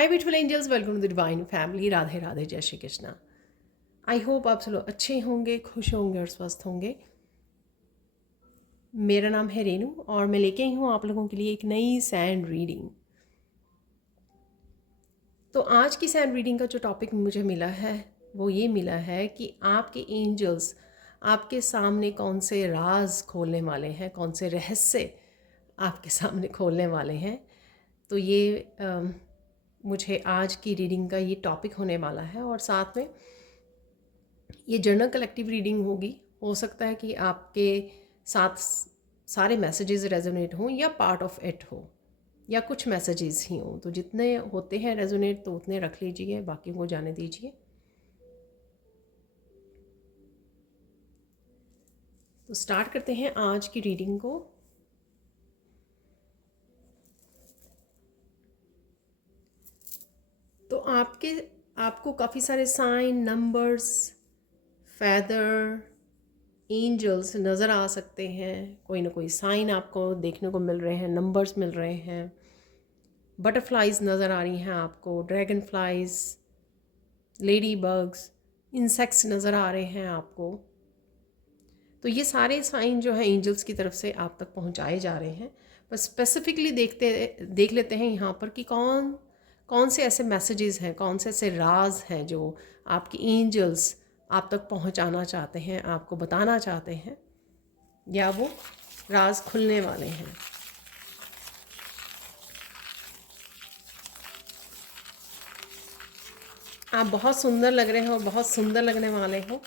Hi beautiful angels, welcome to the divine family. Radhe Radhe, जय Shri Krishna. I hope आप सब लोग अच्छे होंगे, खुश होंगे और स्वस्थ होंगे। मेरा नाम है रेनू और मैं लेके आई हूँ आप लोगों के लिए एक नई सैंड रीडिंग। तो आज की सैंड रीडिंग का जो टॉपिक मुझे मिला है वो ये मिला है कि आपके एंजल्स आपके सामने कौन से राज खोलने वाले हैं, कौन से रहस्य आपके सामने खोलने वाले हैं। तो ये मुझे आज की रीडिंग का ये टॉपिक होने वाला है और साथ में ये जर्नल कलेक्टिव रीडिंग होगी। हो सकता है कि आपके साथ सारे मैसेजेस रेजोनेट हों या पार्ट ऑफ इट हो या कुछ मैसेजेस ही हों। तो जितने होते हैं रेजोनेट तो उतने रख लीजिए, बाकी को जाने दीजिए। तो स्टार्ट करते हैं आज की रीडिंग को। तो आपको काफ़ी सारे साइन, नंबर्स, फेदर, एंजल्स नज़र आ सकते हैं। कोई ना कोई साइन आपको देखने को मिल रहे हैं, नंबर्स मिल रहे हैं, बटरफ्लाइज नज़र आ रही हैं आपको, dragon flies, lady bugs, insects नज़र आ रहे हैं आपको। तो ये सारे साइन जो है एंजल्स की तरफ से आप तक पहुंचाए जा रहे हैं। बस स्पेसिफिकली देख लेते हैं यहाँ पर कि कौन कौन से ऐसे मैसेजेस हैं, कौन से ऐसे राज हैं जो आपके एंजल्स आप तक पहुंचाना चाहते हैं, आपको बताना चाहते हैं, या वो राज खुलने वाले हैं। आप बहुत सुंदर लग रहे हो, बहुत सुंदर लगने वाले हो।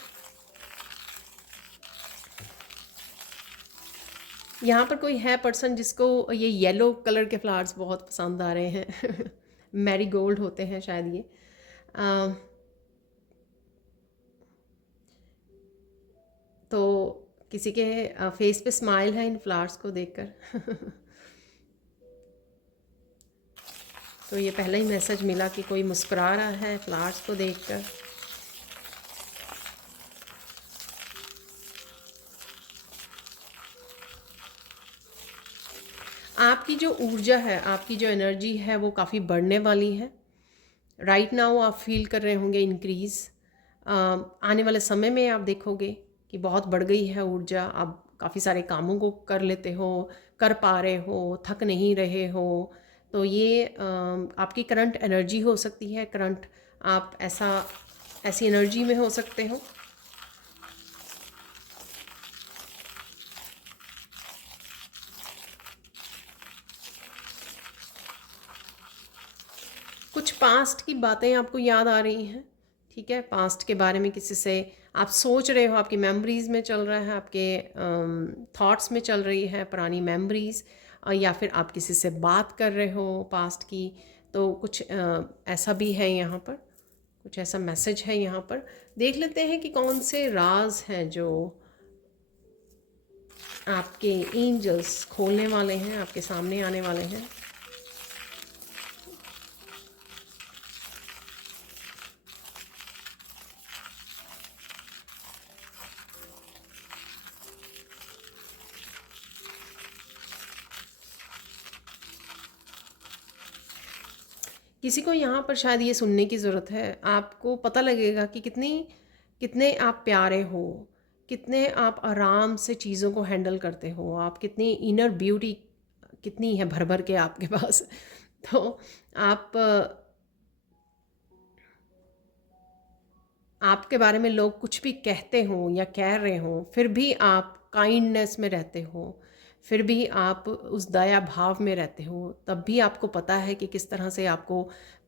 यहाँ पर कोई है पर्सन जिसको ये येलो कलर के फ्लावर्स बहुत पसंद आ रहे हैं मैरी गोल्ड होते हैं शायद ये। तो किसी के फेस पे स्माइल है इन फ्लावर्स को देखकर तो ये पहला ही मैसेज मिला कि कोई मुस्कुरा रहा है फ्लावर्स को देखकर। आपकी जो ऊर्जा है, आपकी जो एनर्जी है वो काफ़ी बढ़ने वाली है। राइट नाउ आप फील कर रहे होंगे इंक्रीज़। आने वाले समय में आप देखोगे कि बहुत बढ़ गई है ऊर्जा। आप काफ़ी सारे कामों को कर लेते हो, कर पा रहे हो, थक नहीं रहे हो। तो ये आपकी करंट एनर्जी हो सकती है। करंट आप ऐसी एनर्जी में हो सकते हो। कुछ पास्ट की बातें आपको याद आ रही हैं, ठीक है। पास्ट के बारे में किसी से आप सोच रहे हो, आपकी मेमोरीज़ में चल रहा है, आपके थॉट्स में चल रही है पुरानी मेमोरीज़, या फिर आप किसी से बात कर रहे हो पास्ट की। तो कुछ ऐसा भी है यहाँ पर, कुछ ऐसा मैसेज है यहाँ पर। देख लेते हैं कि कौन से राज हैं जो आपके एंजल्स खोलने वाले हैं, आपके सामने आने वाले हैं। किसी को यहाँ पर शायद ये सुनने की ज़रूरत है। आपको पता लगेगा कि कितने आप प्यारे हो, कितने आप आराम से चीज़ों को हैंडल करते हो, आप कितनी इनर ब्यूटी कितनी है भर भर के आपके पास तो आप आपके बारे में लोग कुछ भी कहते हो या कह रहे हो, फिर भी आप काइंडनेस में रहते हो, फिर भी आप उस दया भाव में रहते हो। तब भी आपको पता है कि किस तरह से आपको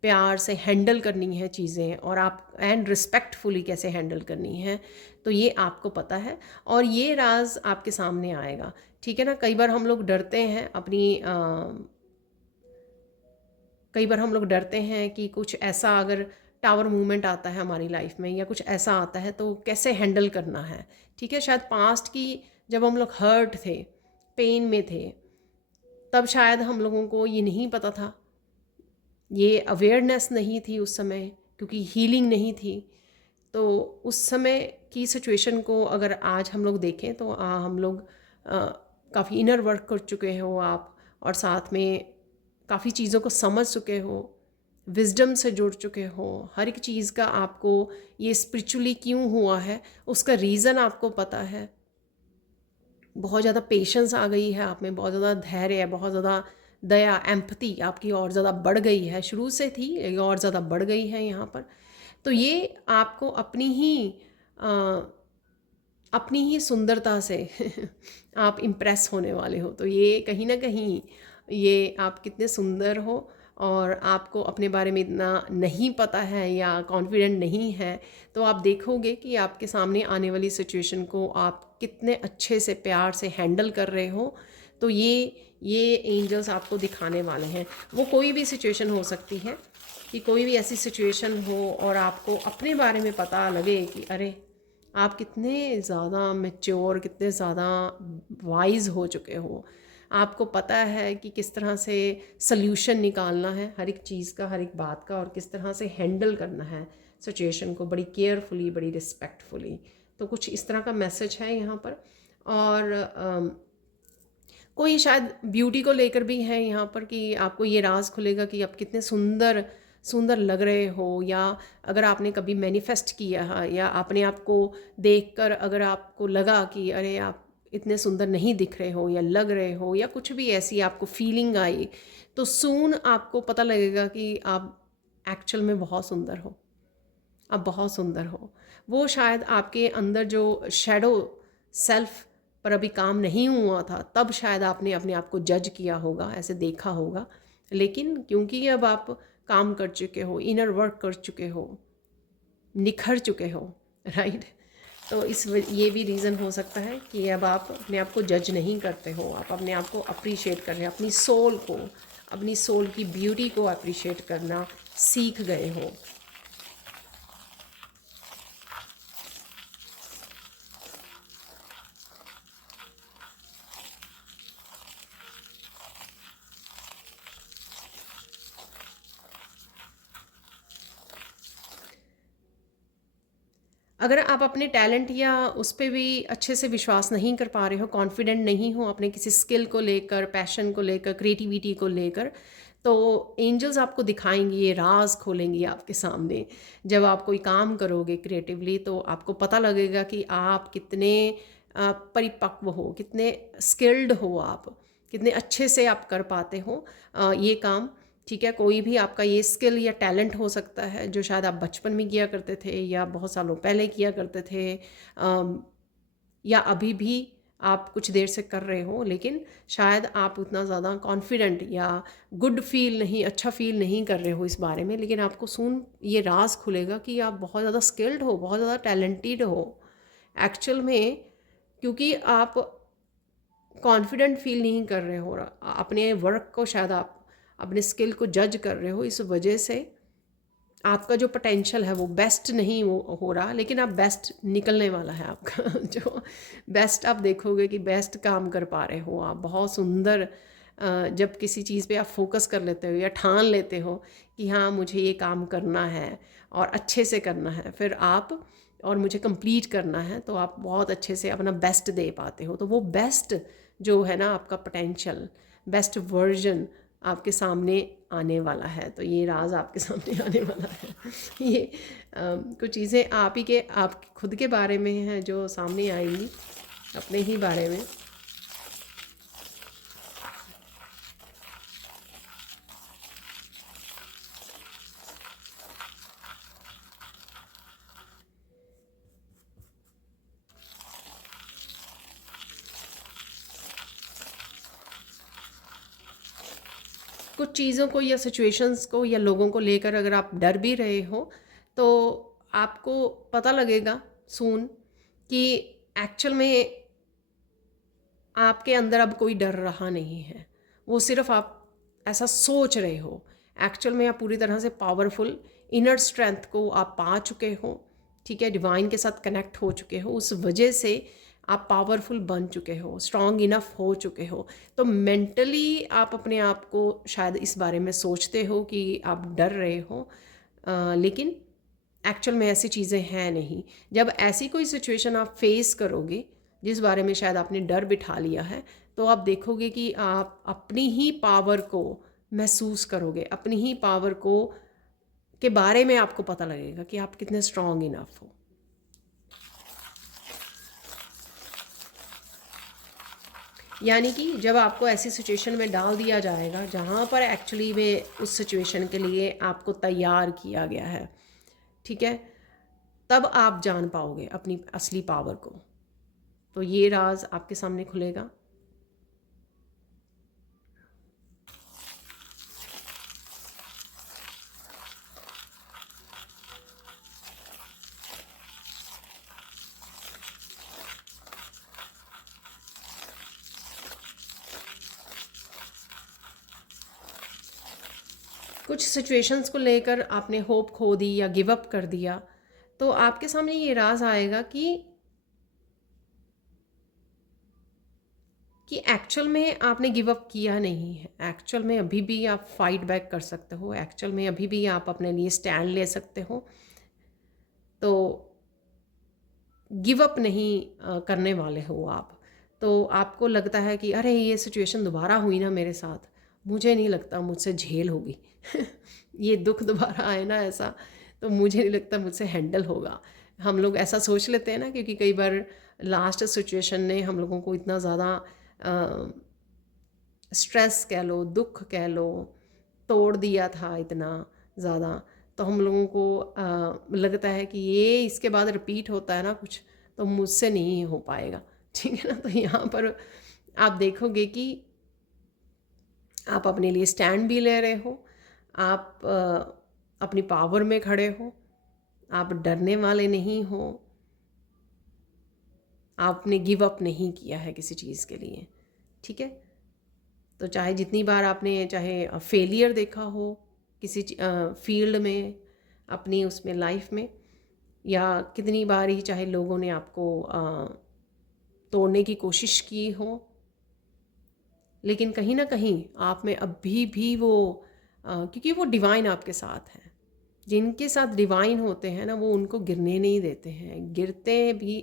प्यार से हैंडल करनी है चीज़ें, और आप एंड रिस्पेक्टफुली कैसे हैंडल करनी है। तो ये आपको पता है और ये राज आपके सामने आएगा, ठीक है ना। कई बार हम लोग डरते हैं कई बार हम लोग डरते हैं कि कुछ ऐसा अगर टावर मूवमेंट आता है हमारी लाइफ में या कुछ ऐसा आता है तो कैसे हैंडल करना है, ठीक है। शायद पास्ट की जब हम लोग हर्ट थे, पेन में थे, तब शायद हम लोगों को ये नहीं पता था, ये अवेयरनेस नहीं थी उस समय, क्योंकि हीलिंग नहीं थी। तो उस समय की सिचुएशन को अगर आज हम लोग देखें तो हम लोग काफ़ी इनर वर्क कर चुके हो आप, और साथ में काफ़ी चीज़ों को समझ चुके हो, विजडम से जुड़ चुके हो, हर एक चीज़ का आपको ये स्पिरिचुअली क्यों हुआ है उसका रीज़न आपको पता है। बहुत ज़्यादा पेशेंस आ गई है आप में, बहुत ज़्यादा धैर्य है, बहुत ज़्यादा दया, एम्पैथी आपकी और ज़्यादा बढ़ गई है, शुरू से थी लेकिन और ज़्यादा बढ़ गई है यहाँ पर। तो ये आपको अपनी ही सुंदरता से आप इम्प्रेस होने वाले हो। तो ये कहीं ना कहीं ये आप कितने सुंदर हो और आपको अपने बारे में इतना नहीं पता है या कॉन्फिडेंट नहीं है, तो आप देखोगे कि आपके सामने आने वाली सिचुएशन को आप कितने अच्छे से प्यार से हैंडल कर रहे हो। तो ये एंजल्स आपको दिखाने वाले हैं। वो कोई भी सिचुएशन हो सकती है, कि कोई भी ऐसी सिचुएशन हो और आपको अपने बारे में पता लगे कि अरे आप कितने ज़्यादा मैच्योर, कितने ज़्यादा वाइज हो चुके हो। आपको पता है कि किस तरह से सल्यूशन निकालना है हर एक चीज़ का, हर एक बात का, और किस तरह से हैंडल करना है सिचुएशन को बड़ी केयरफुली, बड़ी रिस्पेक्टफुली। तो कुछ इस तरह का मैसेज है यहाँ पर। और कोई शायद ब्यूटी को लेकर भी है यहाँ पर कि आपको ये राज खुलेगा कि आप कितने सुंदर सुंदर लग रहे हो, या अगर आपने कभी मैनिफेस्ट किया है या आपने आपको देखकर अगर आपको लगा कि अरे आप इतने सुंदर नहीं दिख रहे हो या लग रहे हो, या कुछ भी ऐसी आपको फीलिंग आई, तो सून आपको पता लगेगा कि आप एक्चुअल में बहुत सुंदर हो, आप बहुत सुंदर हो। वो शायद आपके अंदर जो शैडो सेल्फ पर अभी काम नहीं हुआ था, तब शायद आपने अपने आप को जज किया होगा, ऐसे देखा होगा। लेकिन क्योंकि अब आप काम कर चुके हो, इनर वर्क कर चुके हो, निखर चुके हो, राइट, तो ये भी रीज़न हो सकता है कि अब आप अपने आप को जज नहीं करते हो, आप अपने आप को अप्रिशिएट कर रहे हो, अपनी सोल को, अपनी सोल की ब्यूटी को अप्रिशिएट करना सीख गए हो। अगर आप अपने टैलेंट या उस पे भी अच्छे से विश्वास नहीं कर पा रहे हो, कॉन्फिडेंट नहीं हो अपने किसी स्किल को लेकर, पैशन को लेकर, क्रिएटिविटी को लेकर, तो एंजल्स आपको दिखाएंगे, ये राज खोलेंगी आपके सामने। जब आप कोई काम करोगे क्रिएटिवली, तो आपको पता लगेगा कि आप कितने परिपक्व हो, कितने स्किल्ड हो, आप कितने अच्छे से आप कर पाते हो ये काम। ठीक है, कोई भी आपका ये स्किल या टैलेंट हो सकता है जो शायद आप बचपन में किया करते थे या बहुत सालों पहले किया करते थे, या अभी भी आप कुछ देर से कर रहे हो, लेकिन शायद आप उतना ज़्यादा कॉन्फिडेंट या गुड फील नहीं, अच्छा फील नहीं कर रहे हो इस बारे में। लेकिन आपको सुन ये राज खुलेगा कि आप बहुत ज़्यादा स्किल्ड हो, बहुत ज़्यादा टैलेंटेड हो एक्चुअल में, क्योंकि आप कॉन्फिडेंट फील नहीं कर रहे हो अपने वर्क को, शायद आप अपने स्किल को जज कर रहे हो, इस वजह से आपका जो पोटेंशियल है वो बेस्ट नहीं हो रहा। लेकिन आप बेस्ट निकलने वाला है आपका जो बेस्ट आप देखोगे कि बेस्ट काम कर पा रहे हो आप, बहुत सुंदर। जब किसी चीज़ पे आप फोकस कर लेते हो या ठान लेते हो कि हाँ मुझे ये काम करना है और अच्छे से करना है, फिर आप और मुझे कंप्लीट करना है, तो आप बहुत अच्छे से अपना बेस्ट दे पाते हो। तो वो बेस्ट जो है ना, आपका पोटेंशियल बेस्ट वर्जन आपके सामने आने वाला है। तो ये राज आपके सामने आने वाला है ये कुछ चीज़ें आप ही के, आप खुद के बारे में हैं जो सामने आएंगी, अपने ही बारे में। कुछ चीज़ों को या सिचुएशंस को या लोगों को लेकर अगर आप डर भी रहे हो, तो आपको पता लगेगा सून कि एक्चुअल में आपके अंदर अब कोई डर रहा नहीं है। वो सिर्फ आप ऐसा सोच रहे हो, एक्चुअल में आप पूरी तरह से पावरफुल इनर स्ट्रेंथ को आप पा चुके हो। ठीक है, डिवाइन के साथ कनेक्ट हो चुके हो, उस वजह से आप पावरफुल बन चुके हो, स्ट्रॉन्ग इनफ हो चुके हो। तो मेंटली आप अपने आप को शायद इस बारे में सोचते हो कि आप डर रहे हो, लेकिन एक्चुअल में ऐसी चीज़ें हैं नहीं। जब ऐसी कोई सिचुएशन आप फेस करोगे जिस बारे में शायद आपने डर बिठा लिया है, तो आप देखोगे कि आप अपनी ही पावर को महसूस करोगे, अपनी ही पावर को के बारे में आपको पता लगेगा कि आप कितने स्ट्रॉन्ग इनफ हो। यानी कि जब आपको ऐसी सिचुएशन में डाल दिया जाएगा जहाँ पर एक्चुअली में उस सिचुएशन के लिए आपको तैयार किया गया है, ठीक है, तब आप जान पाओगे अपनी असली पावर को। तो ये राज आपके सामने खुलेगा। कुछ सिचुएशंस को लेकर आपने होप खो दी या गिव अप कर दिया, तो आपके सामने ये राज आएगा कि एक्चुअल में आपने गिव अप किया नहीं है। एक्चुअल में अभी भी आप फाइट बैक कर सकते हो, एक्चुअल में अभी भी आप अपने लिए स्टैंड ले सकते हो। तो गिव अप नहीं करने वाले हो आप। तो आपको लगता है कि अरे ये सिचुएशन दोबारा हुई ना मेरे साथ, मुझे नहीं लगता मुझसे झेल होगी ये दुख दोबारा आए ना ऐसा, तो मुझे नहीं लगता मुझसे हैंडल होगा। हम लोग ऐसा सोच लेते हैं ना, क्योंकि कई बार लास्ट सिचुएशन ने हम लोगों को इतना ज़्यादा स्ट्रेस कह लो, दुख कह लो, तोड़ दिया था इतना ज़्यादा, तो हम लोगों को लगता है कि ये इसके बाद रिपीट होता है ना कुछ, तो मुझसे नहीं हो पाएगा, ठीक है ना। तो यहाँ पर आप देखोगे कि आप अपने लिए स्टैंड भी ले रहे हो, आप अपनी पावर में खड़े हो, आप डरने वाले नहीं हो, आपने गिव अप नहीं किया है किसी चीज़ के लिए, ठीक है। तो चाहे जितनी बार आपने चाहे फेलियर देखा हो किसी फील्ड में, अपनी उसमें लाइफ में, या कितनी बार ही चाहे लोगों ने आपको तोड़ने की कोशिश की हो, लेकिन कहीं ना कहीं आप में अभी भी वो क्योंकि वो डिवाइन आपके साथ है। जिनके साथ डिवाइन होते हैं ना, वो उनको गिरने नहीं देते हैं। गिरते भी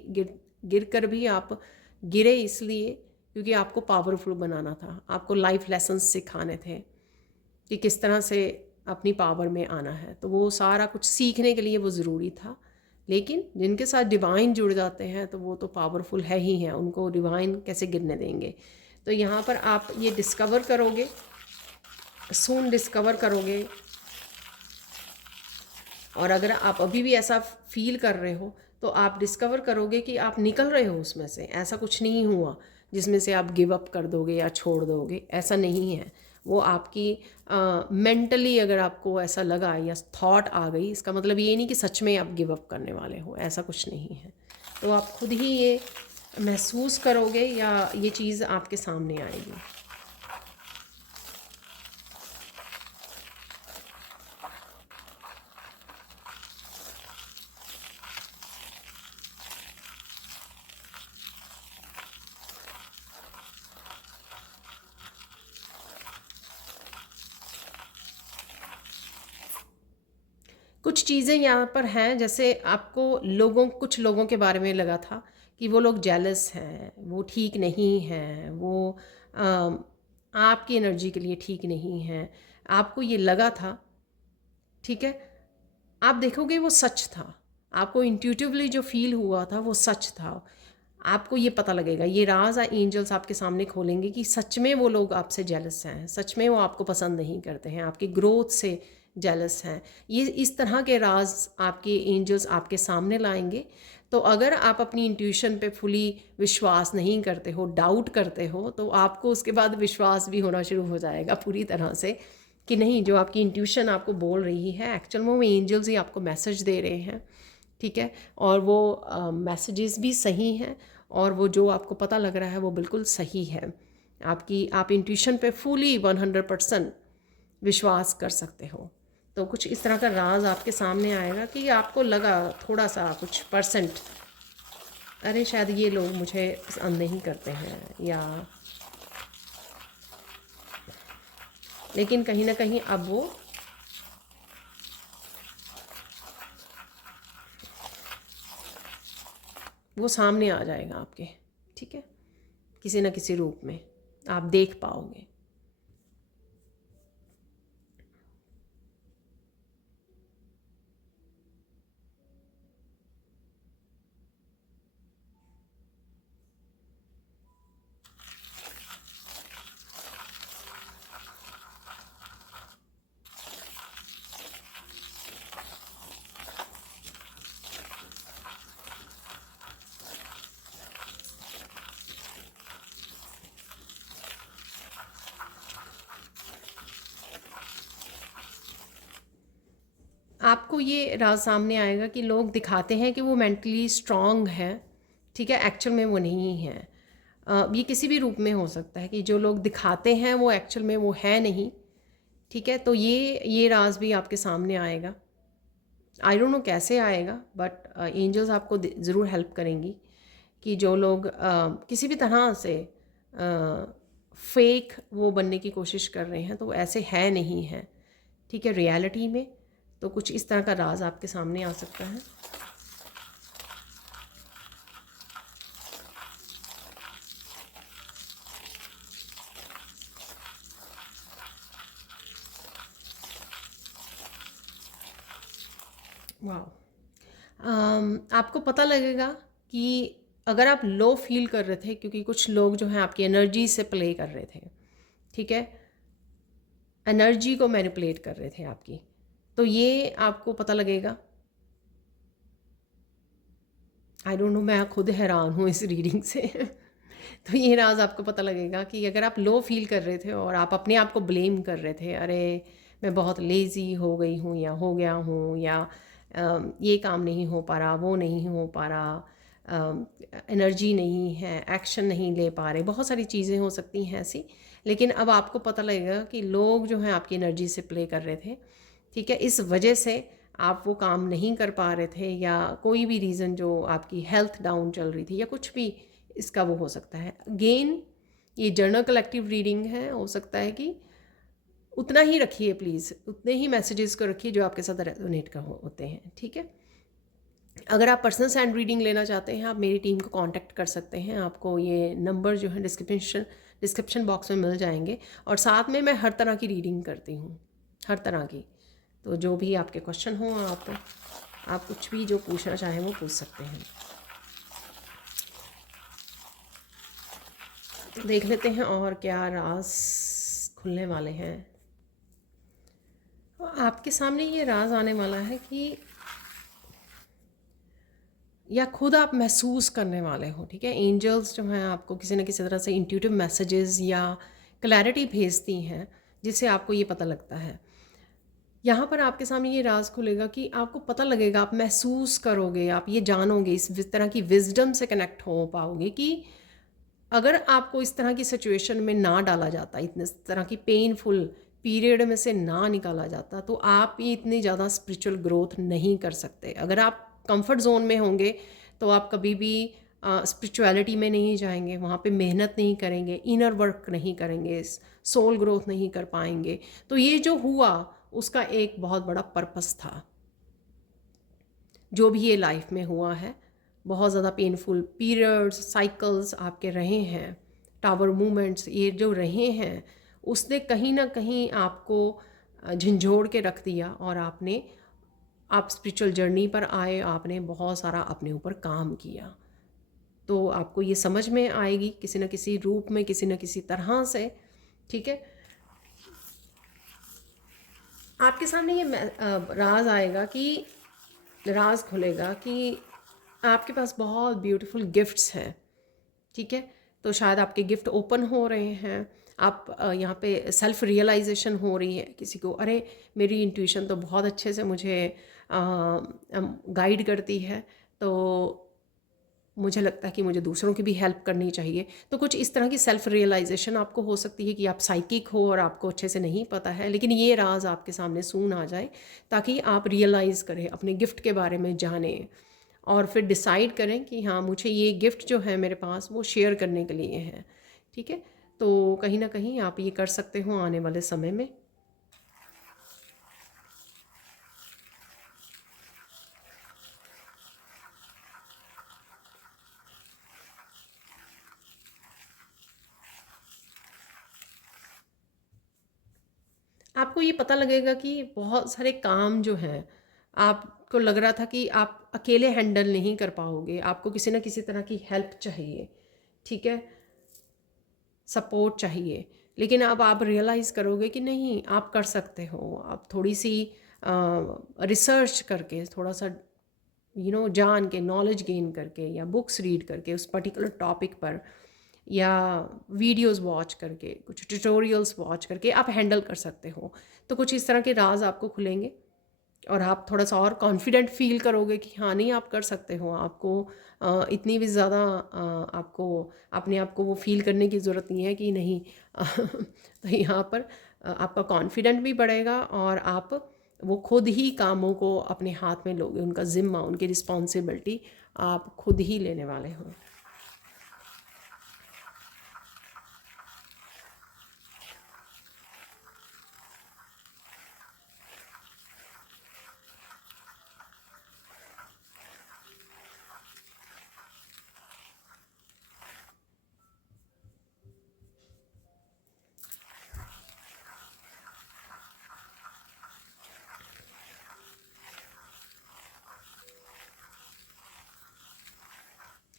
गिर कर भी आप गिरे इसलिए क्योंकि आपको पावरफुल बनाना था, आपको लाइफ लेसन्स सिखाने थे कि किस तरह से अपनी पावर में आना है। तो वो सारा कुछ सीखने के लिए वो ज़रूरी था। लेकिन जिनके साथ डिवाइन जुड़ जाते हैं तो वो तो पावरफुल है ही हैं, उनको डिवाइन कैसे गिरने देंगे। तो यहाँ पर आप ये डिस्कवर करोगे, सून डिस्कवर करोगे। और अगर आप अभी भी ऐसा फील कर रहे हो तो आप डिस्कवर करोगे कि आप निकल रहे हो उसमें से। ऐसा कुछ नहीं हुआ जिसमें से आप गिव अप कर दोगे या छोड़ दोगे, ऐसा नहीं है। वो आपकी मेंटली अगर आपको ऐसा लगा या थॉट आ गई, इसका मतलब ये नहीं कि सच में आप गिव अप करने वाले हो, ऐसा कुछ नहीं है। तो आप खुद ही ये महसूस करोगे या ये चीज़ आपके सामने आएगी। कुछ चीज़ें यहाँ पर हैं, जैसे आपको कुछ लोगों के बारे में लगा था कि वो लोग जेलस हैं, वो ठीक नहीं हैं, वो आपकी एनर्जी के लिए ठीक नहीं हैं, आपको ये लगा था, ठीक है। आप देखोगे वो सच था, आपको इंट्यूटिवली जो फील हुआ था वो सच था। आपको ये पता लगेगा, ये राज एंजल्स आपके सामने खोलेंगे कि सच में वो लोग आपसे जेलस हैं, सच में वो आपको पसंद नहीं करते हैं, आपकी ग्रोथ से जेलस हैं। ये इस तरह के राज आपके एंजल्स आपके सामने लाएंगे। तो अगर आप अपनी इंट्यूशन पे फुली विश्वास नहीं करते हो, डाउट करते हो, तो आपको उसके बाद विश्वास भी होना शुरू हो जाएगा पूरी तरह से कि नहीं, जो आपकी इंट्यूशन आपको बोल रही है एक्चुअल में वो एंजल्स ही आपको मैसेज दे रहे हैं, ठीक है। और वो मैसेजेस भी सही हैं, और वो जो आपको पता लग रहा है वो बिल्कुल सही है। आप इंट्यूशन पे फुली 100% विश्वास कर सकते हो। तो कुछ इस तरह का राज आपके सामने आएगा कि आपको लगा थोड़ा सा कुछ परसेंट, अरे शायद ये लोग मुझे पसंद नहीं करते हैं, या लेकिन कहीं ना कहीं अब वो सामने आ जाएगा आपके, ठीक है, किसी न किसी रूप में आप देख पाओगे। आपको ये राज सामने आएगा कि लोग दिखाते हैं कि वो मेंटली स्ट्रांग है, ठीक है, एक्चुअल में वो नहीं है। ये किसी भी रूप में हो सकता है कि जो लोग दिखाते हैं वो एक्चुअल में वो है नहीं, ठीक है। तो ये राज भी आपके सामने आएगा। आई डोंट नो कैसे आएगा, बट एंजल्स आपको ज़रूर हेल्प करेंगी कि जो लोग किसी भी तरह से फेक वो बनने की कोशिश कर रहे हैं तो वो ऐसे है नहीं है, ठीक है, रियलिटी में। तो कुछ इस तरह का राज आपके सामने आ सकता है। वाह, आपको पता लगेगा कि अगर आप लो फील कर रहे थे, क्योंकि कुछ लोग जो हैं आपकी एनर्जी से प्ले कर रहे थे, ठीक है, एनर्जी को मैनिपुलेट कर रहे थे आपकी, तो ये आपको पता लगेगा। आई डोंट नो, मैं खुद हैरान हूँ इस रीडिंग से तो ये राज आपको पता लगेगा कि अगर आप लो फील कर रहे थे और आप अपने आप को ब्लेम कर रहे थे, अरे मैं बहुत लेज़ी हो गई हूँ या हो गया हूँ, या ये काम नहीं हो पा रहा, वो नहीं हो पा रहा, एनर्जी नहीं है, एक्शन नहीं ले पा रहे, बहुत सारी चीज़ें हो सकती हैं ऐसी। लेकिन अब आपको पता लगेगा कि लोग जो हैं आपकी एनर्जी से प्ले कर रहे थे, ठीक है, इस वजह से आप वो काम नहीं कर पा रहे थे, या कोई भी रीज़न जो आपकी हेल्थ डाउन चल रही थी या कुछ भी इसका वो हो सकता है। अगेन ये जर्नल कलेक्टिव रीडिंग है, हो सकता है कि उतना ही रखिए प्लीज़, उतने ही मैसेजेस को रखिए जो आपके साथ रेजोनेट का होते हैं, ठीक है। अगर आप पर्सनल सैंड रीडिंग लेना चाहते हैं, आप मेरी टीम को कांटेक्ट कर सकते हैं। आपको ये नंबर जो है डिस्क्रिप्शन बॉक्स में मिल जाएंगे, और साथ में मैं हर तरह की रीडिंग करती हूँ, हर तरह की। तो जो भी आपके क्वेश्चन हो, आप कुछ भी जो पूछना चाहें वो पूछ सकते हैं। देख लेते हैं और क्या राज खुलने वाले हैं। आपके सामने ये राज आने वाला है कि या खुद आप महसूस करने वाले हो, ठीक है। एंजल्स जो हैं आपको किसी न किसी तरह से इंट्यूटिव मैसेजेस या क्लैरिटी भेजती हैं, जिससे आपको ये पता लगता है। यहाँ पर आपके सामने ये राज खुलेगा कि आपको पता लगेगा, आप महसूस करोगे, आप ये जानोगे, इस तरह की विजडम से कनेक्ट हो पाओगे कि अगर आपको इस तरह की सिचुएशन में ना डाला जाता, इतने तरह की पेनफुल पीरियड में से ना निकाला जाता, तो आप ये इतनी ज़्यादा स्पिरिचुअल ग्रोथ नहीं कर सकते। अगर आप कंफर्ट जोन में होंगे तो आप कभी भी स्पिरिचुअलिटी में नहीं जाएंगे, वहाँ पे मेहनत नहीं करेंगे, इनर वर्क नहीं करेंगे, सोल ग्रोथ नहीं कर पाएंगे। तो ये जो हुआ उसका एक बहुत बड़ा पर्पस था, जो भी ये लाइफ में हुआ है। बहुत ज़्यादा पेनफुल पीरियड्स, साइकिल्स आपके रहे हैं, टावर मूवमेंट्स ये जो रहे हैं, उसने कहीं ना कहीं आपको झंझोड़ के रख दिया, और आप स्पिरिचुअल जर्नी पर आए, आपने बहुत सारा अपने ऊपर काम किया। तो आपको ये समझ में आएगी किसी न किसी रूप में, किसी न किसी तरह से, ठीक है। आपके सामने ये राज आएगा कि राज खुलेगा कि आपके पास बहुत ब्यूटीफुल गिफ्ट्स हैं, ठीक है। तो शायद आपके गिफ्ट ओपन हो रहे हैं, आप यहाँ पे सेल्फ रियलाइजेशन हो रही है किसी को, अरे मेरी इंट्यूशन तो बहुत अच्छे से मुझे गाइड करती है, तो मुझे लगता है कि मुझे दूसरों की भी हेल्प करनी चाहिए। तो कुछ इस तरह की सेल्फ रियलाइजेशन आपको हो सकती है कि आप साइकिक हो और आपको अच्छे से नहीं पता है, लेकिन ये राज आपके सामने सून आ जाए ताकि आप रियलाइज़ करें, अपने गिफ्ट के बारे में जानें, और फिर डिसाइड करें कि हाँ, मुझे ये गिफ्ट जो है मेरे पास वो शेयर करने के लिए है, ठीक है। तो कहीं ना कहीं आप ये कर सकते हो आने वाले समय में। आपको ये पता लगेगा कि बहुत सारे काम जो हैं, आपको लग रहा था कि आप अकेले हैंडल नहीं कर पाओगे, आपको किसी न किसी तरह की हेल्प चाहिए, ठीक है, सपोर्ट चाहिए। लेकिन अब आप रियलाइज़ करोगे कि नहीं, आप कर सकते हो। आप थोड़ी सी रिसर्च करके, थोड़ा सा जान के, नॉलेज गेन करके, या बुक्स रीड करके उस पर्टिकुलर टॉपिक पर, या वीडियोस वॉच करके, कुछ ट्यूटोरियल्स वॉच करके आप हैंडल कर सकते हो। तो कुछ इस तरह के राज आपको खुलेंगे, और आप थोड़ा सा और कॉन्फिडेंट फील करोगे कि हाँ नहीं आप कर सकते हो। आपको इतनी भी ज़्यादा आपको अपने आप को वो फील करने की ज़रूरत नहीं है कि नहीं तो यहाँ पर आपका कॉन्फिडेंट भी बढ़ेगा और आप वो खुद ही कामों को अपने हाथ में लोगे, उनका ज़िम्मा, उनकी रिस्पॉन्सिबिलिटी आप खुद ही लेने वाले हो।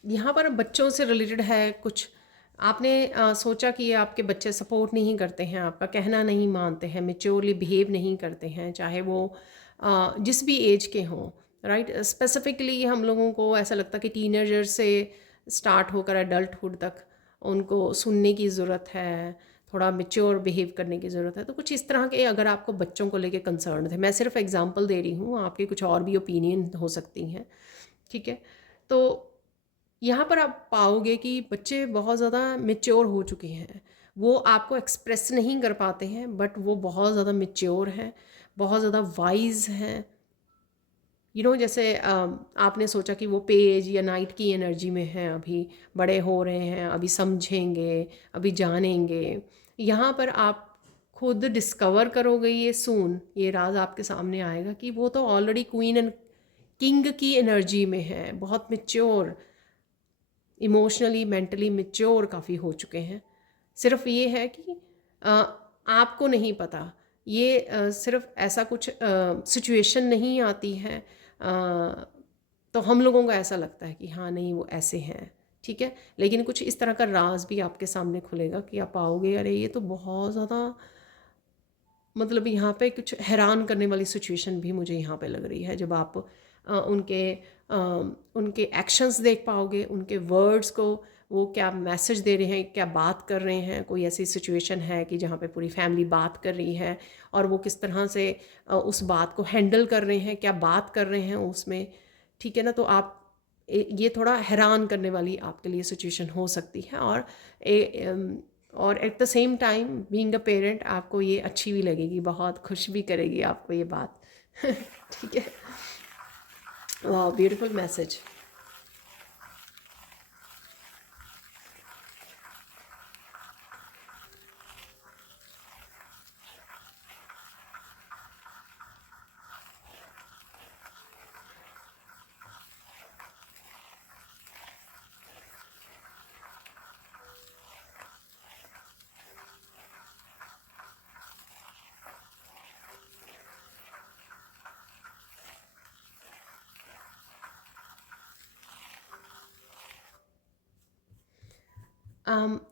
यहाँ पर बच्चों से रिलेटेड है कुछ। आपने सोचा कि ये आपके बच्चे सपोर्ट नहीं करते हैं, आपका कहना नहीं मानते हैं, मेच्योरली बिहेव नहीं करते हैं, चाहे वो जिस भी एज के हों, राइट। स्पेसिफिकली हम लोगों को ऐसा लगता है कि टीनेजर से स्टार्ट होकर एडल्टहुड तक उनको सुनने की ज़रूरत है, थोड़ा मेच्योर बिहेव करने की ज़रूरत है। तो कुछ इस तरह के अगर आपको बच्चों को लेके कंसर्न थे, मैं सिर्फ एग्जांपल दे रही हूँ, आपकी कुछ और भी ओपिनियन हो सकती हैं, ठीक है। तो यहाँ पर आप पाओगे कि बच्चे बहुत ज़्यादा मेच्योर हो चुके हैं। वो आपको एक्सप्रेस नहीं कर पाते हैं, बट वो बहुत ज़्यादा मेच्योर हैं, बहुत ज़्यादा वाइज हैं। जैसे आपने सोचा कि वो पेज या नाइट की एनर्जी में हैं, अभी बड़े हो रहे हैं, अभी समझेंगे, अभी जानेंगे। यहाँ पर आप खुद डिस्कवर करोगे ये सून, ये राज आपके सामने आएगा कि वो तो ऑलरेडी क्वीन एंड किंग की एनर्जी में है, बहुत मेच्योर, इमोशनली मेंटली मेच्योर काफ़ी हो चुके हैं। सिर्फ ये है कि आपको नहीं पता। ये सिर्फ ऐसा कुछ सिचुएशन नहीं आती है, तो हम लोगों को ऐसा लगता है कि हाँ नहीं वो ऐसे हैं, ठीक है। लेकिन कुछ इस तरह का राज भी आपके सामने खुलेगा कि आप पाओगे अरे ये तो बहुत ज़्यादा, मतलब यहाँ पे कुछ हैरान करने वाली सिचुएशन भी मुझे यहाँ पे लग रही है। जब आप उनके एक्शंस देख पाओगे, उनके वर्ड्स को, वो क्या मैसेज दे रहे हैं, क्या बात कर रहे हैं। कोई ऐसी सिचुएशन है कि जहाँ पे पूरी फैमिली बात कर रही है और वो किस तरह से उस बात को हैंडल कर रहे हैं, क्या बात कर रहे हैं उसमें, ठीक है ना। तो आप ये थोड़ा हैरान करने वाली आपके लिए सिचुएशन हो सकती है। और at the same time being a parent आपको ये अच्छी भी लगेगी, बहुत खुश भी करेगी आपको ये बात ठीक है। वाह, ब्यूटीफुल मैसेज।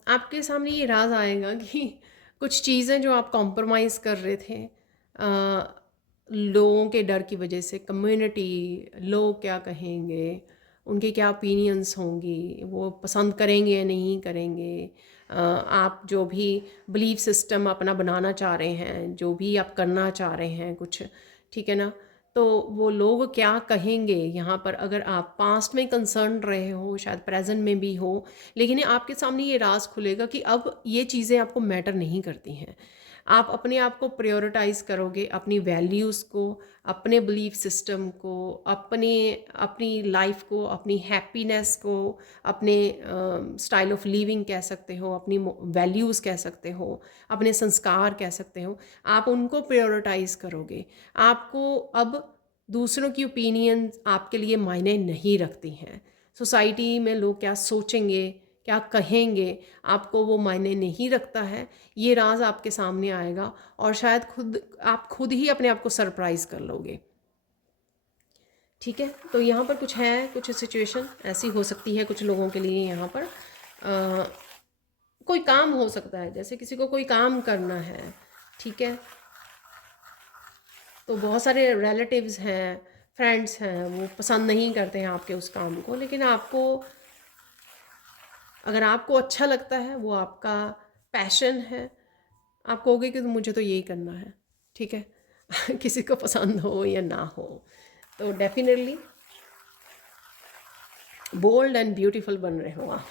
आपके सामने ये राज आएगा कि कुछ चीज़ें जो आप कॉम्प्रोमाइज़ कर रहे थे, लोगों के डर की वजह से, कम्युनिटी, लोग क्या कहेंगे, उनके क्या ओपिनियंस होंगी, वो पसंद करेंगे या नहीं करेंगे, आप जो भी बिलीफ सिस्टम अपना बनाना चाह रहे हैं, जो भी आप करना चाह रहे हैं कुछ, ठीक है ना। तो वो लोग क्या कहेंगे, यहाँ पर अगर आप पास्ट में कंसर्न रहे हो, शायद प्रेजेंट में भी हो, लेकिन ये आपके सामने ये राज खुलेगा कि अब ये चीज़ें आपको मैटर नहीं करती हैं। आप अपने आप को प्रायोरिटाइज करोगे, अपनी वैल्यूज़ को, अपने बिलीफ सिस्टम को, अपनी लाइफ को, अपनी हैप्पीनेस को, अपने स्टाइल ऑफ लिविंग कह सकते हो, अपनी वैल्यूज़ कह सकते हो, अपने संस्कार कह सकते हो, आप उनको प्रायोरिटाइज करोगे। आपको अब दूसरों की ओपिनियन आपके लिए मायने नहीं रखती हैं। सोसाइटी में लोग क्या सोचेंगे, क्या कहेंगे, आपको वो मायने नहीं रखता है। ये राज आपके सामने आएगा और शायद आप खुद ही अपने आप को सरप्राइज कर लोगे, ठीक है। तो यहाँ पर कुछ है, कुछ सिचुएशन ऐसी हो सकती है कुछ लोगों के लिए। यहाँ पर कोई काम हो सकता है, जैसे किसी को कोई काम करना है, ठीक है। तो बहुत सारे रिलेटिव्स हैं, फ्रेंड्स हैं, वो पसंद नहीं करते हैं आपके उस काम को, लेकिन आपको, अगर आपको अच्छा लगता है, वो आपका पैशन है, आप कहोगे कि मुझे तो यही करना है, ठीक है। किसी को पसंद हो या ना हो। तो डेफिनेटली बोल्ड एंड ब्यूटीफुल बन रहे हो आप।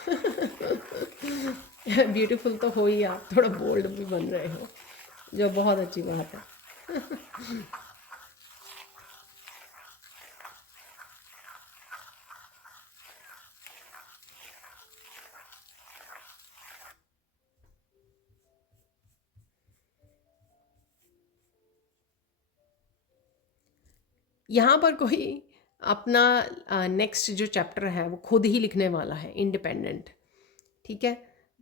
ब्यूटीफुल तो हो ही आप, थोड़ा बोल्ड भी बन रहे हो, जो बहुत अच्छी बात है। यहाँ पर कोई अपना नेक्स्ट जो चैप्टर है वो खुद ही लिखने वाला है, इंडिपेंडेंट। ठीक है,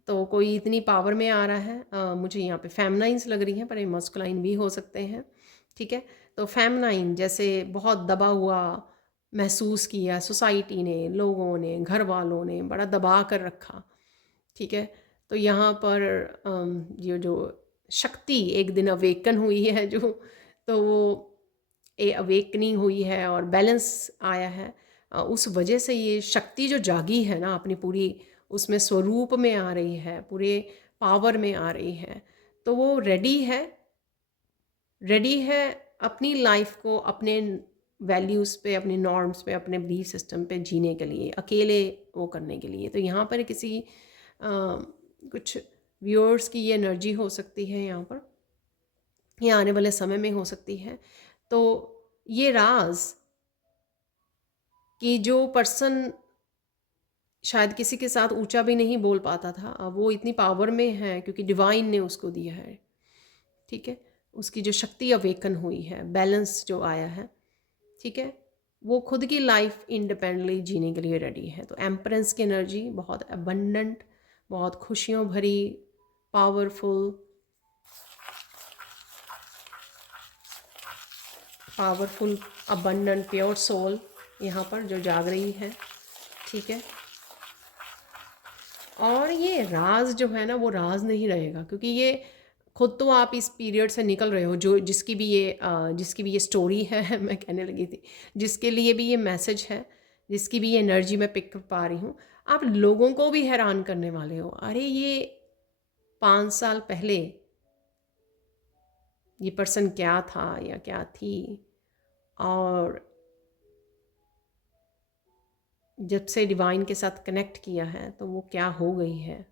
तो कोई इतनी पावर में आ रहा है। मुझे यहाँ पे फेमनाइन्स लग रही हैं, पर ये मस्कुलाइन भी हो सकते हैं। ठीक है, तो फेमनाइन जैसे बहुत दबा हुआ महसूस किया, सोसाइटी ने, लोगों ने, घर वालों ने बड़ा दबा कर रखा। ठीक है, तो यहाँ पर ये जो शक्ति एक दिन अवेकन हुई है, जो तो वो ए अवेकनिंग हुई है और बैलेंस आया है। उस वजह से ये शक्ति जो जागी है ना अपनी पूरी, उसमें स्वरूप में आ रही है, पूरे पावर में आ रही है। तो वो रेडी है अपनी लाइफ को अपने वैल्यूज़ पे, अपने नॉर्म्स पे, अपने बिलीफ सिस्टम पे जीने के लिए, अकेले वो करने के लिए। तो यहाँ पर किसी कुछ व्यूअर्स की ये एनर्जी हो सकती है, यहाँ पर ये आने वाले समय में हो सकती है। तो ये राज कि जो पर्सन शायद किसी के साथ ऊंचा भी नहीं बोल पाता था, अब वो इतनी पावर में है क्योंकि डिवाइन ने उसको दिया है। ठीक है, उसकी जो शक्ति अवेकन हुई है, बैलेंस जो आया है, ठीक है, वो खुद की लाइफ इंडिपेंडेंटली जीने के लिए रेडी है। तो एम्परेंस की एनर्जी बहुत अबंडेंट, बहुत खुशियों भरी, पावरफुल अबंडेंट प्योर सोल यहाँ पर जो जाग रही है। ठीक है, और ये राज जो है ना वो राज नहीं रहेगा, क्योंकि ये खुद तो आप इस पीरियड से निकल रहे हो, जो जिसकी भी ये स्टोरी है मैं कहने लगी थी, जिसके लिए भी ये मैसेज है, जिसकी भी ये एनर्जी मैं पिक कर पा रही हूँ, आप लोगों को भी हैरान करने वाले हो। अरे ये 5 साल पहले ये पर्सन क्या था या क्या थी, और जब से डिवाइन के साथ कनेक्ट किया है तो वो क्या हो गई है।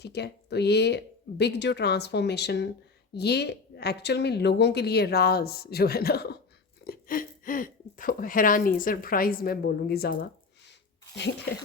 ठीक है, तो ये बिग जो ट्रांसफॉर्मेशन, ये एक्चुअल में लोगों के लिए राज जो है ना तो हैरानी, सरप्राइज मैं बोलूँगी ज़्यादा। ठीक है,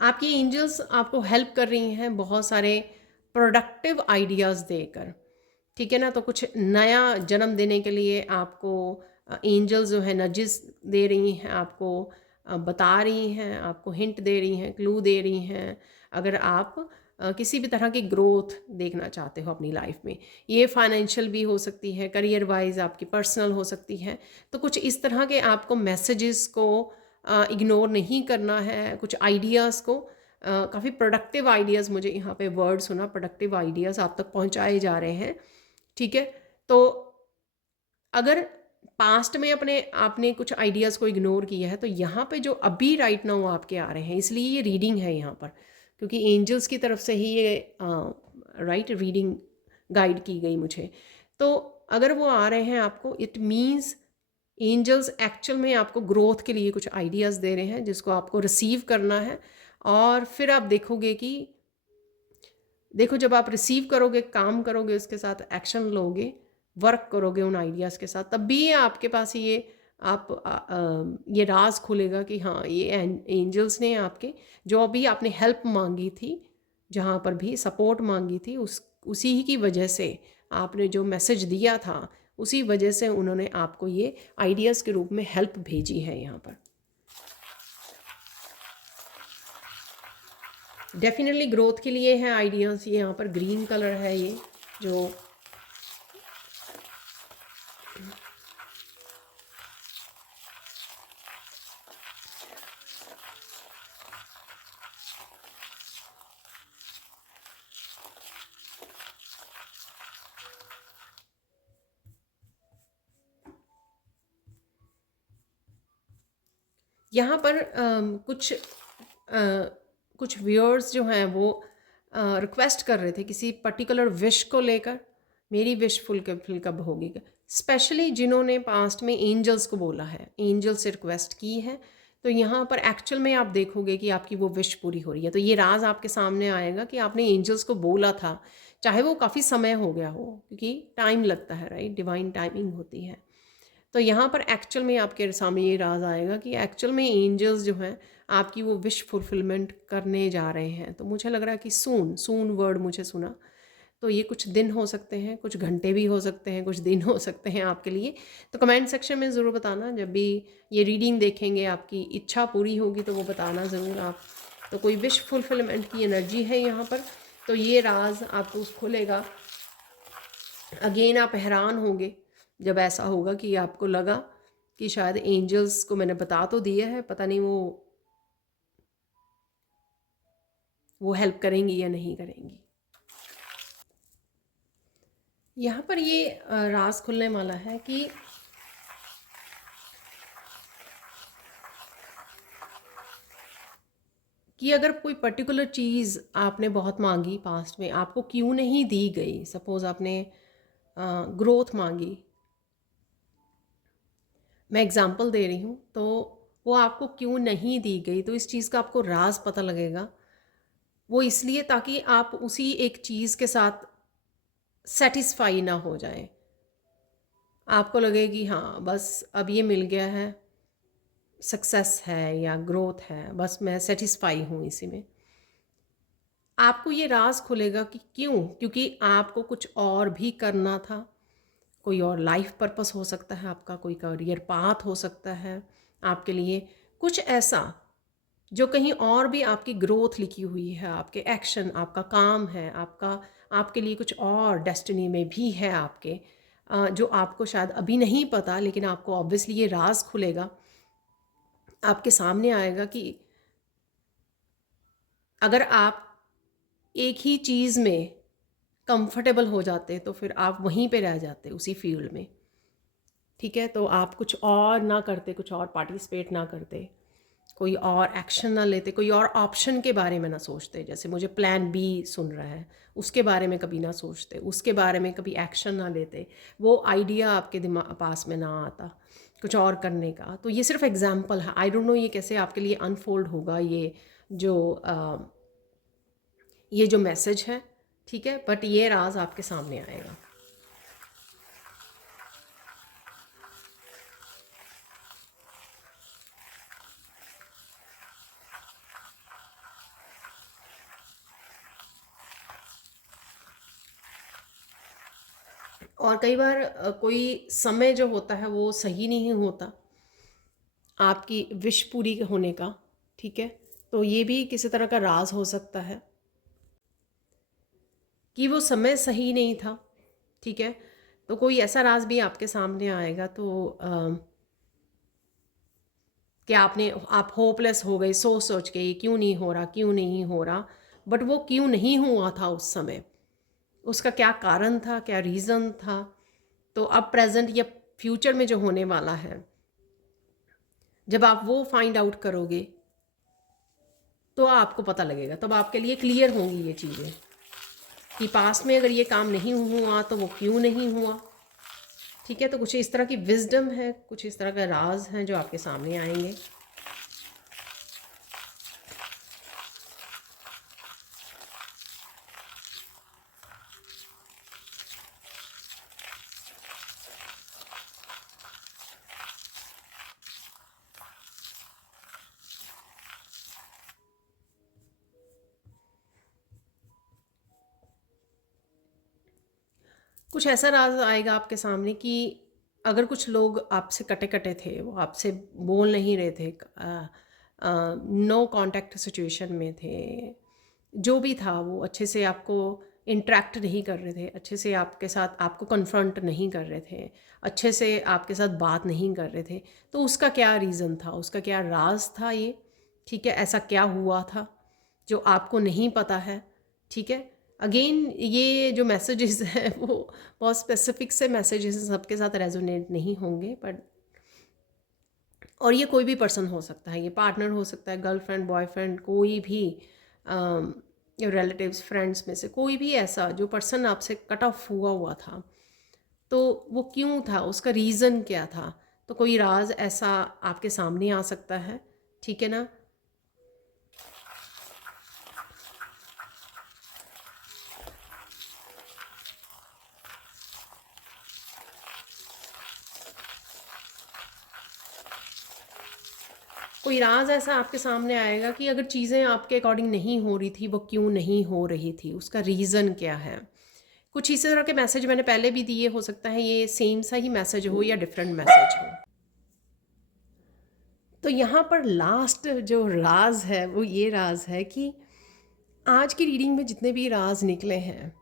आपकी एंजल्स आपको हेल्प कर रही हैं बहुत सारे प्रोडक्टिव आइडियाज़ देकर। ठीक है ना, तो कुछ नया जन्म देने के लिए आपको एंजल्स जो है नजिस दे रही हैं, आपको बता रही हैं, आपको हिंट दे रही हैं, क्लू दे रही हैं। अगर आप किसी भी तरह की ग्रोथ देखना चाहते हो अपनी लाइफ में, ये फाइनेंशियल भी हो सकती है, करियर वाइज आपकी पर्सनल हो सकती है। तो कुछ इस तरह के आपको मैसेजेस को इग्नोर नहीं करना है, कुछ आइडियाज़ को, काफ़ी प्रोडक्टिव आइडियाज़, मुझे यहाँ पे वर्ड सुना, प्रोडक्टिव आइडियाज़ आप तक पहुँचाए जा रहे हैं। ठीक है, तो अगर पास्ट में अपने आपने कुछ आइडियाज़ को इग्नोर किया है, तो यहाँ पे जो अभी राइट नाउ आपके आ रहे हैं, इसलिए ये रीडिंग है यहाँ पर, क्योंकि एंजल्स की तरफ से ही ये राइट रीडिंग गाइड की गई मुझे। तो अगर वो आ रहे हैं आपको, इट मीन्स एंजल्स एक्चुअल में आपको ग्रोथ के लिए कुछ आइडियाज़ दे रहे हैं, जिसको आपको रिसीव करना है। और फिर आप देखोगे कि देखो, जब आप रिसीव करोगे, काम करोगे, उसके साथ एक्शन लोगे, वर्क करोगे उन आइडियाज़ के साथ, तब भी ये आपके पास ये ये राज खुलेगा कि हाँ, ये एंजल्स ने आपके जो अभी आपने हेल्प मांगी थी, जहाँ पर भी सपोर्ट मांगी थी, उसी ही की वजह से आपने जो मैसेज दिया था, उसी वजह से उन्होंने आपको ये आइडियाज़ के रूप में हेल्प भेजी है यहाँ पर। डेफिनेटली ग्रोथ के लिए है आइडियाज़। ये यहाँ पर ग्रीन कलर है, ये जो यहाँ पर कुछ व्यूअर्स जो हैं वो रिक्वेस्ट कर रहे थे किसी पर्टिकुलर विश को लेकर, मेरी विश फुलफिल कब होगी, स्पेशली जिन्होंने पास्ट में एंजल्स को बोला है, एंजल से रिक्वेस्ट की है, तो यहाँ पर एक्चुअल में आप देखोगे कि आपकी वो विश पूरी हो रही है। तो ये राज आपके सामने आएगा कि आपने एंजल्स को बोला था, चाहे वो काफ़ी समय हो गया हो, क्योंकि टाइम लगता है, राइट, डिवाइन टाइमिंग होती है। तो यहाँ पर एक्चुअल में आपके सामने ये राज आएगा कि एक्चुअल में एंजल्स जो हैं आपकी वो विश फुलफिलमेंट करने जा रहे हैं। तो मुझे लग रहा है कि सून, सून वर्ड मुझे सुना, तो ये कुछ दिन हो सकते हैं, कुछ घंटे भी हो सकते हैं, कुछ दिन हो सकते हैं आपके लिए। तो कमेंट सेक्शन में ज़रूर बताना, जब भी ये रीडिंग देखेंगे आपकी इच्छा पूरी होगी तो वो बताना ज़रूर आप। तो कोई विश फुलफिलमेंट की एनर्जी है यहाँ पर, तो ये राज आपको खुलेगा। अगेन आप हैरान होंगे जब ऐसा होगा कि आपको लगा कि शायद एंजल्स को मैंने बता तो दिया है, पता नहीं वो हेल्प करेंगी या नहीं करेंगी। यहाँ पर ये राज खुलने वाला है कि अगर कोई पर्टिकुलर चीज़ आपने बहुत मांगी पास्ट में, आपको क्यों नहीं दी गई। सपोज़ आपने ग्रोथ मांगी, मैं एग्ज़ाम्पल दे रही हूँ, तो वो आपको क्यों नहीं दी गई, तो इस चीज़ का आपको राज पता लगेगा। वो इसलिए ताकि आप उसी एक चीज़ के साथ सेटिस्फाई ना हो जाए, आपको लगे कि हाँ बस अब ये मिल गया है, सक्सेस है या ग्रोथ है, बस मैं सेटिस्फाई हूँ इसी में। आपको ये राज खुलेगा कि क्यों, क्योंकि आपको कुछ और भी करना था, कोई और लाइफ पर्पस हो सकता है आपका, कोई करियर पाथ हो सकता है आपके लिए, कुछ ऐसा जो कहीं और भी आपकी ग्रोथ लिखी हुई है, आपके एक्शन, आपका काम है, आपके लिए कुछ और डेस्टिनी में भी है आपके, जो आपको शायद अभी नहीं पता, लेकिन आपको ऑब्वियसली ये राज खुलेगा, आपके सामने आएगा कि अगर आप एक ही चीज़ में कंफर्टेबल हो जाते तो फिर आप वहीं पे रह जाते उसी फील्ड में, ठीक है। तो आप कुछ और ना करते, कुछ और पार्टिसिपेट ना करते, कोई और एक्शन ना लेते, कोई और ऑप्शन के बारे में ना सोचते। जैसे मुझे प्लान बी सुन रहा है, उसके बारे में कभी ना सोचते, उसके बारे में कभी एक्शन ना लेते, वो आइडिया आपके दिमाग पास में ना आता कुछ और करने का। तो ये सिर्फ एग्जांपल है, आई डोंट नो ये कैसे आपके लिए अनफोल्ड होगा, जो ये जो मैसेज है, ठीक है, बट ये राज आपके सामने आएगा। और कई बार कोई समय जो होता है वो सही नहीं होता आपकी विश पूरी होने का, ठीक है। तो ये भी किसी तरह का राज हो सकता है कि वो समय सही नहीं था, ठीक है। तो कोई ऐसा राज भी आपके सामने आएगा, तो कि आप होपलेस हो गए सोच सोच के, ये क्यों नहीं हो रहा, क्यों नहीं हो रहा, बट वो क्यों नहीं हुआ था उस समय, उसका क्या कारण था, क्या रीज़न था। तो अब प्रेजेंट या फ्यूचर में जो होने वाला है, जब आप वो फाइंड आउट करोगे तो आपको पता लगेगा, तब आपके लिए क्लियर होंगी ये चीज़ें कि पास्ट में अगर ये काम नहीं हुआ तो वो क्यों नहीं हुआ, ठीक है। तो कुछ इस तरह की विजडम है, कुछ इस तरह का राज हैं जो आपके सामने आएंगे। कुछ ऐसा राज आएगा आपके सामने कि अगर कुछ लोग आपसे कटे कटे थे, वो आपसे बोल नहीं रहे थे, नो कांटेक्ट सिचुएशन में थे, जो भी था वो अच्छे से आपको इंटरेक्ट नहीं कर रहे थे, अच्छे से आपके साथ आपको कन्फ्रंट नहीं कर रहे थे, अच्छे से आपके साथ बात नहीं कर रहे थे, तो उसका क्या रीज़न था, उसका क्या राज था ये, ठीक है। ऐसा क्या हुआ था जो आपको नहीं पता है, ठीक है। अगेन ये जो मैसेजेस हैं वो बहुत स्पेसिफिक से मैसेजेस, सबके साथ रेजोनेट नहीं होंगे, बट और ये कोई भी पर्सन हो सकता है, ये पार्टनर हो सकता है, गर्लफ्रेंड, बॉयफ्रेंड, कोई भी रिलेटिव्स, फ्रेंड्स में से कोई भी ऐसा जो पर्सन आपसे कट ऑफ हुआ था, तो वो क्यों था, उसका रीज़न क्या था। तो कोई राज ऐसा आपके सामने आ सकता है, ठीक है ना। कोई राज ऐसा आपके सामने आएगा कि अगर चीज़ें आपके अकॉर्डिंग नहीं हो रही थी, वो क्यों नहीं हो रही थी, उसका रीज़न क्या है। कुछ इसी तरह के मैसेज मैंने पहले भी दिए, हो सकता है ये सेम सा ही मैसेज हो या डिफरेंट मैसेज हो। तो यहाँ पर लास्ट जो राज है वो ये राज है कि आज की रीडिंग में जितने भी राज निकले हैं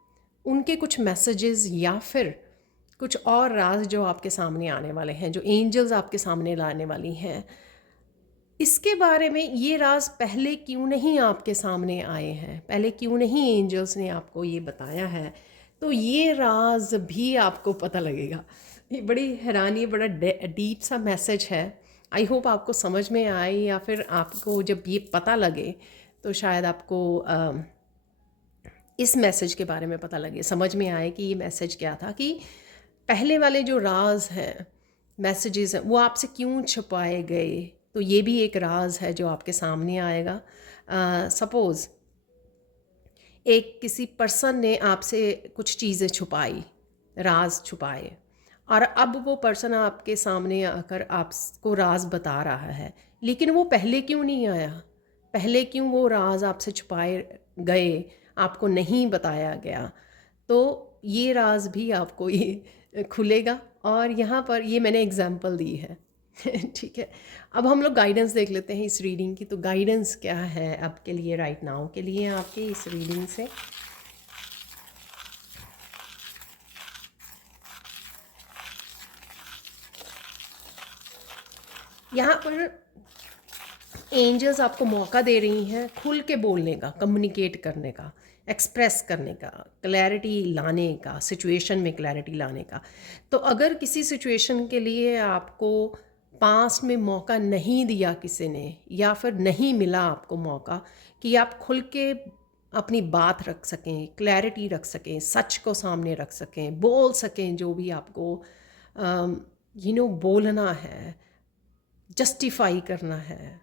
उनके कुछ मैसेजेस या फिर कुछ और राज जो आपके सामने आने वाले हैं, जो एंजल्स आपके सामने लाने वाली हैं, इसके बारे में ये राज पहले क्यों नहीं आपके सामने आए हैं, पहले क्यों नहीं एंजल्स ने आपको ये बताया है, तो ये राज भी आपको पता लगेगा। ये बड़ी हैरानी, बड़ा डीप सा मैसेज है। आई होप आपको समझ में आए, या फिर आपको जब ये पता लगे तो शायद आपको इस मैसेज के बारे में पता लगे, समझ में आए कि ये मैसेज क्या था, कि पहले वाले जो राज हैं, मैसेजेस हैं, वो आपसे क्यों छुपाए गए। तो ये भी एक राज है जो आपके सामने आएगा। सपोज़ एक किसी पर्सन ने आपसे कुछ चीज़ें छुपाई, राज छुपाए, और अब वो पर्सन आपके सामने आकर आपको राज बता रहा है, लेकिन वो पहले क्यों नहीं आया, पहले क्यों वो राज आपसे छुपाए गए, आपको नहीं बताया गया। तो ये राज भी आपको ये खुलेगा, और यहाँ पर ये मैंने एग्जांपल दी है। ठीक है, अब हम लोग गाइडेंस देख लेते हैं इस रीडिंग की। तो गाइडेंस क्या है आपके लिए राइट नाउ के लिए, आपके इस रीडिंग से। यहाँ पर एंजल्स आपको मौका दे रही हैं खुल के बोलने का, कम्युनिकेट करने का, एक्सप्रेस करने का, क्लैरिटी लाने का, सिचुएशन में क्लैरिटी लाने का। तो अगर किसी सिचुएशन के लिए आपको पास्ट में मौका नहीं दिया किसी ने, या फिर नहीं मिला आपको मौका कि आप खुल के अपनी बात रख सकें, क्लैरिटी रख सकें, सच को सामने रख सकें, बोल सकें जो भी आपको बोलना है, जस्टिफाई करना है,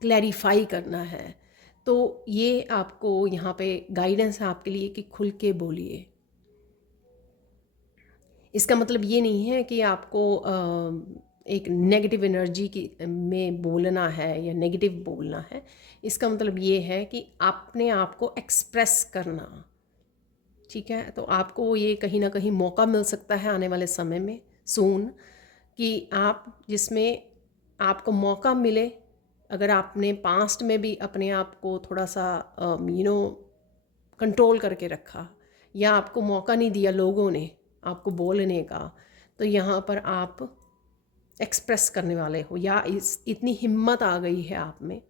क्लैरिफाई करना है, तो ये आपको यहाँ पे गाइडेंस है आपके लिए कि खुल के बोलिए। इसका मतलब ये नहीं है कि आपको एक नेगेटिव एनर्जी की में बोलना है या नेगेटिव बोलना है। इसका मतलब ये है कि अपने आप को एक्सप्रेस करना, ठीक है। तो आपको ये कहीं ना कहीं मौका मिल सकता है आने वाले समय में, सून, कि आप जिसमें आपको मौका मिले, अगर आपने पास्ट में भी अपने आप को थोड़ा सा कंट्रोल करके रखा, या आपको मौका नहीं दिया लोगों ने आपको बोलने का, तो यहाँ पर आप एक्सप्रेस करने वाले हो, या इतनी हिम्मत आ गई है आप में,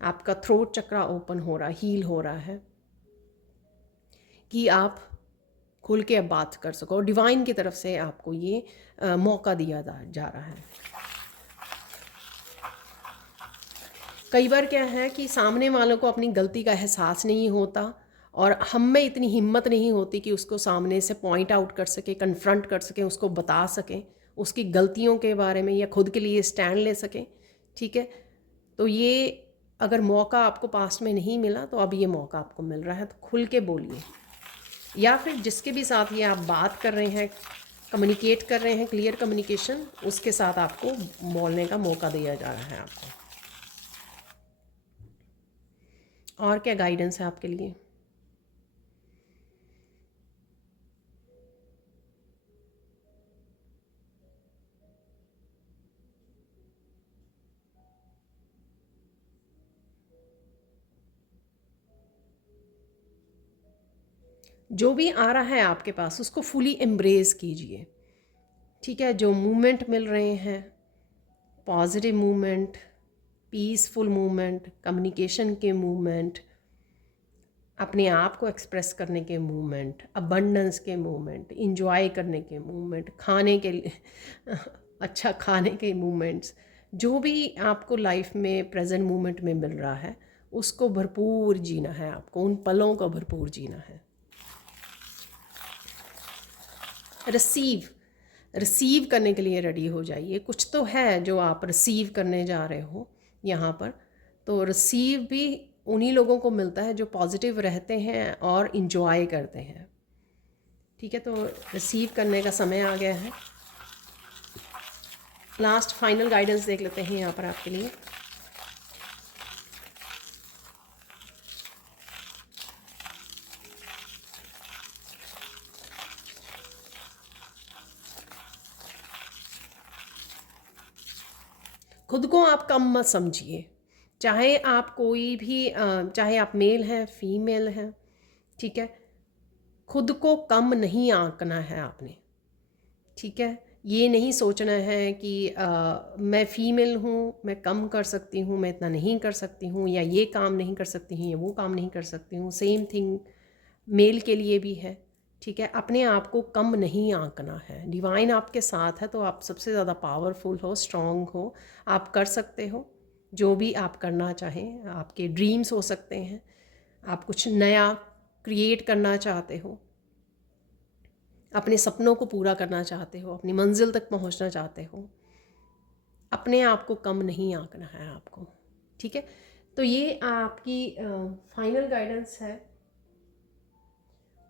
आपका थ्रोट चक्रा ओपन हो रहा, हील हो रहा है, कि आप खुल के अब बात कर सको। और डिवाइन की तरफ से आपको ये मौका दिया जा रहा है। कई बार क्या है कि सामने वालों को अपनी गलती का एहसास नहीं होता, और हम में इतनी हिम्मत नहीं होती कि उसको सामने से पॉइंट आउट कर सके, कन्फ्रंट कर सकें, उसको बता सकें उसकी गलतियों के बारे में, या खुद के लिए स्टैंड ले सकें, ठीक है। तो ये अगर मौका आपको पास्ट में नहीं मिला, तो अब ये मौका आपको मिल रहा है, तो खुल के बोलिए। या फिर जिसके भी साथ ये आप बात कर रहे हैं, कम्युनिकेट कर रहे हैं, क्लियर कम्युनिकेशन, उसके साथ आपको बोलने का मौका दिया जा रहा है आपको। और क्या गाइडेंस है आपके लिए? जो भी आ रहा है आपके पास उसको फुली एम्ब्रेस कीजिए, ठीक है। जो मूवमेंट मिल रहे हैं, positive movement, peaceful movement, communication के मूवमेंट, अपने आप को एक्सप्रेस करने के मूवमेंट, अबंडेंस के मूवमेंट, इंजॉय करने के मूवमेंट, खाने के अच्छा खाने के मोमेंट्स, जो भी आपको लाइफ में प्रेजेंट मोमेंट में मिल रहा है उसको भरपूर जीना है, आपको उन पलों को भरपूर जीना है। रिसीव, रिसीव करने के लिए रेडी हो जाइए। कुछ तो है जो आप रिसीव करने जा रहे हो यहाँ पर। तो रिसीव भी उन्हीं लोगों को मिलता है जो पॉजिटिव रहते हैं और इन्जॉय करते हैं। ठीक है, तो रिसीव करने का समय आ गया है। लास्ट फाइनल गाइडेंस देख लेते हैं यहाँ पर आपके लिए। खुद को आप कम मत समझिए, चाहे आप कोई भी चाहे आप मेल हैं फीमेल हैं, ठीक है, खुद को कम नहीं आंकना है आपने। ठीक है, ये नहीं सोचना है कि मैं फ़ीमेल हूँ, मैं कम कर सकती हूँ, मैं इतना नहीं कर सकती हूँ, या ये काम नहीं कर सकती हूँ, या वो काम नहीं कर सकती हूँ। सेम थिंग मेल के लिए भी है। ठीक है, अपने आप को कम नहीं आंकना है। डिवाइन आपके साथ है तो आप सबसे ज़्यादा पावरफुल हो, स्ट्रॉन्ग हो, आप कर सकते हो जो भी आप करना चाहें। आपके ड्रीम्स हो सकते हैं, आप कुछ नया क्रिएट करना चाहते हो, अपने सपनों को पूरा करना चाहते हो, अपनी मंजिल तक पहुंचना चाहते हो। अपने आप को कम नहीं आंकना है आपको। ठीक है, तो ये आपकी फाइनल गाइडेंस है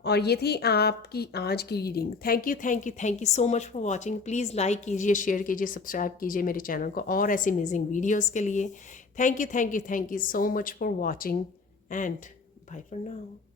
और ये थी आपकी आज की reading. Thank you thank you thank you so much for watching. Please like कीजिए, शेयर कीजिए, सब्सक्राइब कीजिए मेरे चैनल को और ऐसे अमेजिंग वीडियोज़ के लिए। Thank you thank you thank you so much for watching and bye for now.